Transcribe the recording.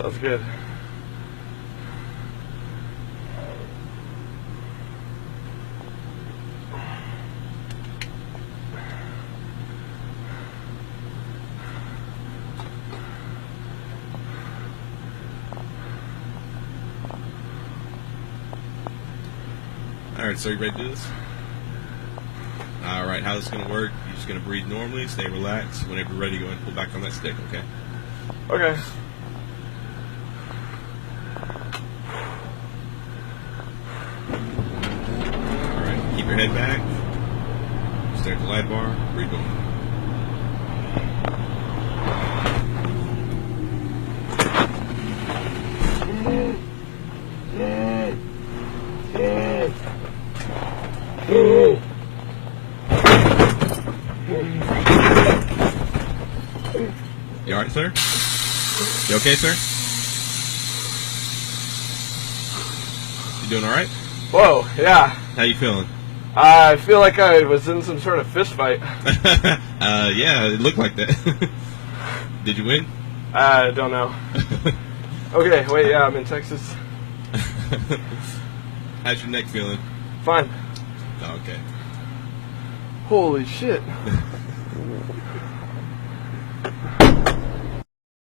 Sounds good. Alright, so you ready to do this? Alright, how this is going to work, you're just going to breathe normally, stay relaxed. Whenever you're ready, go ahead and pull back on that stick, okay? Okay. Alright, keep your head back. Stay at the light bar, breathe normally. You alright, sir? You okay, sir? You doing alright? Whoa, yeah. How you feeling? I feel like I was in some sort of fist fight. Yeah, it looked like that. Did you win? I don't know. Okay, wait, yeah, I'm in Texas. How's your neck feeling? Fine. Oh, okay. Holy shit.